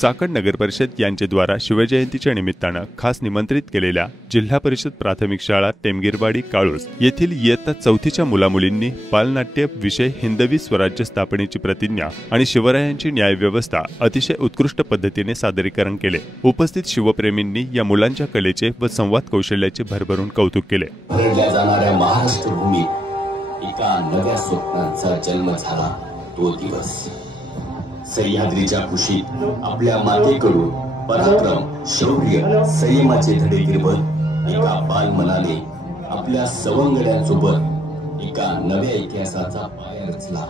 चाकण नगर परिषद यांच्याद्वारा शिवजयंतीच्या निमित्तानं खास निमंत्रित केलेल्या जिल्हा परिषद प्राथमिक शाळा टेमगिरवाडी काळूस येथील इयत्ता 4थीच्या मुलामुलींनी बालनाट्य विषय हिंदवी स्वराज्य स्थापनेची प्रतिज्ञा आणि शिवरायांची न्यायव्यवस्था अतिशय उत्कृष्ट पद्धतीने सादरीकरण केले। उपस्थित शिवप्रेमींनी या मुलांच्या कलेचे व संवाद कौशल्याचे भरभरून कौतुक केले। महाराष्ट्र भूमीत एका नव्या स्वप्नाचा जन्म झाला तो दिवस। सह्याद्रीच्या कुशीत आपल्या मातेकडून पराक्रम, शौर्य, संयमाचे धडे गिरवत एका बालमनाने आपल्या सवंगड्यांसोबत एका नव्या इतिहासाचा पाया रचला।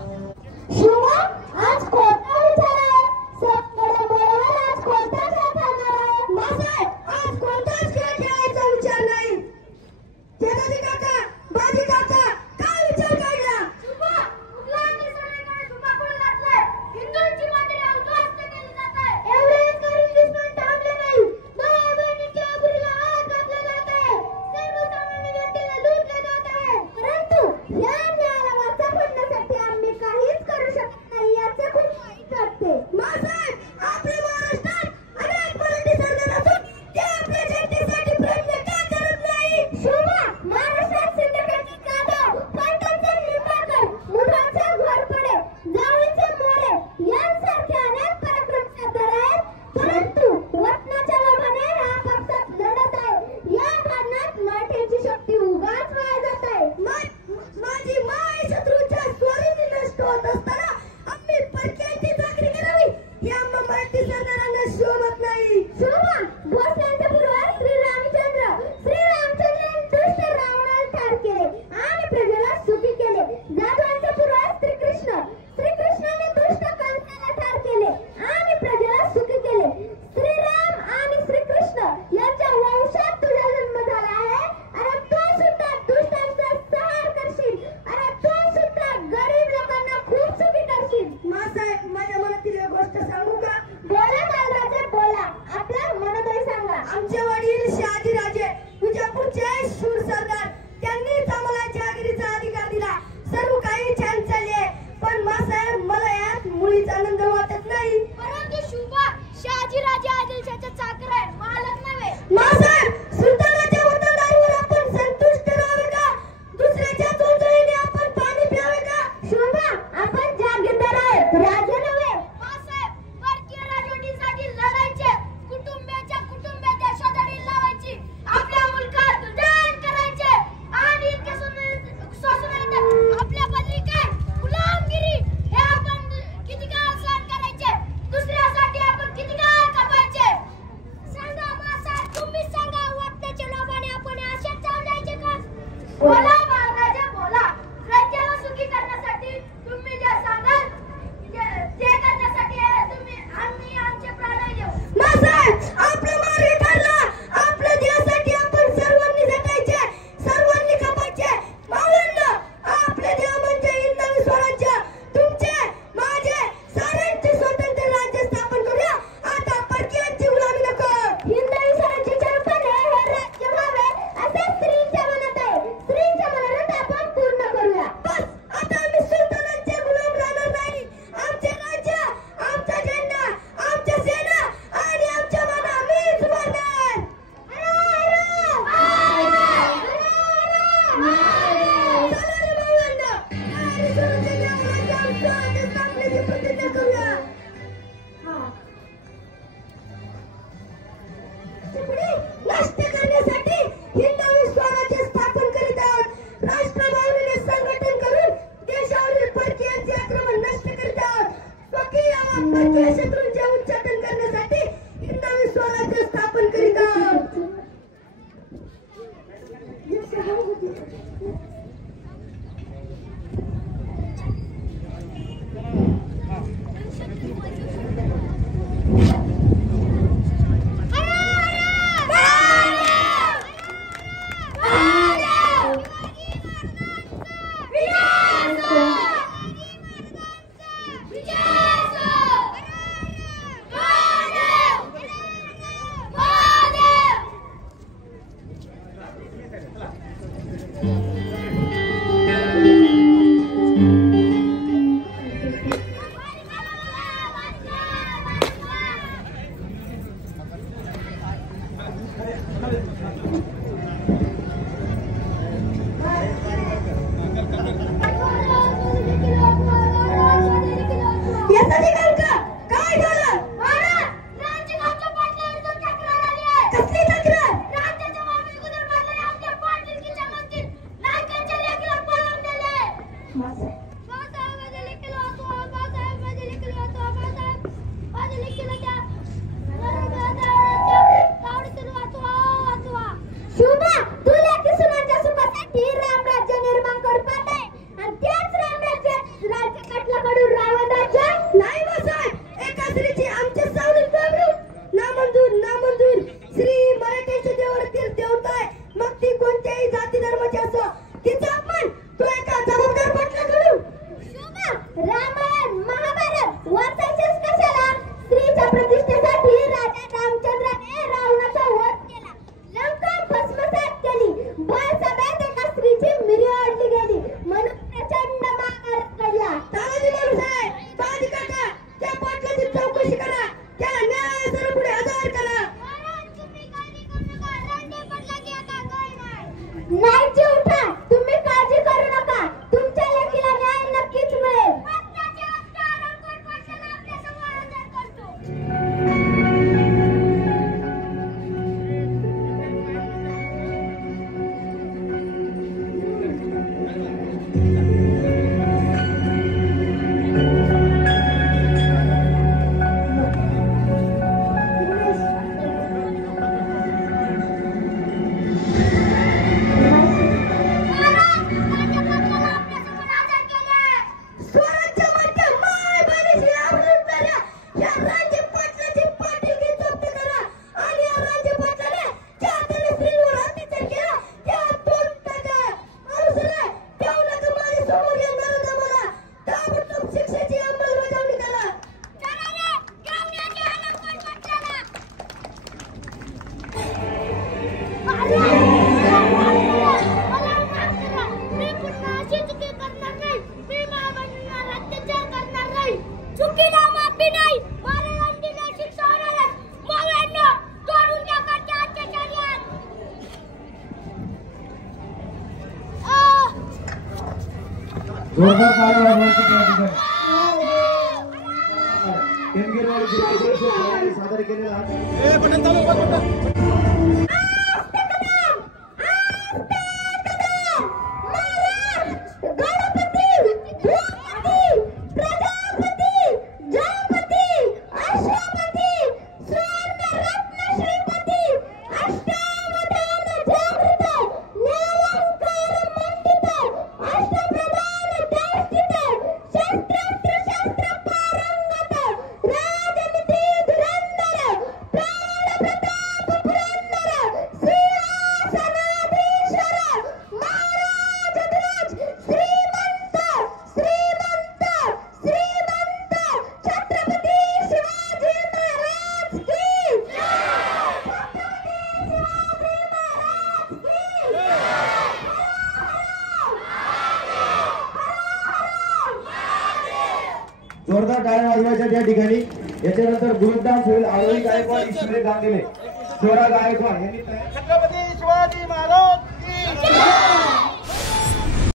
श्रीची आमच्या सावलीत बाबरू नामंजूर नामंजूर श्री मराठ्याचे देवळातील देवता आहे मग ती कोणत्याही जाती धर्माची असो तिचा अपमान तू एका जबाबदार पाटलाकडून रामायण महाभारत वाचायचेच कशाला स्त्रीच्या प्रतिष्ठेसाठी राजा रामचंद्राने रावणाचा वध केला लंका भस्मसात केली बाळसभेत एका स्त्रीची मिरी ओढली गेली म्हणून प्रचंड महाभारत घडला तानाजी माणूस आहे ताजी काका त्या पाटलाची चौकशी करा त्या न्यायाधीशाला पुढे हजर करा नाही उठा तुम्ही काळजी करू नका तुमच्या लेकीला न्याय नक्कीच मिळेल सादर केलेला जोरदार टाळ्या वाजवायच्या त्या ठिकाणी याच्यानंतर ग्रुपडान्स होईल आरोही गायकवाड ईश्वरी गांधीले स्वरा गायकवाड यांनी छत्रपती शिवाजी महाराज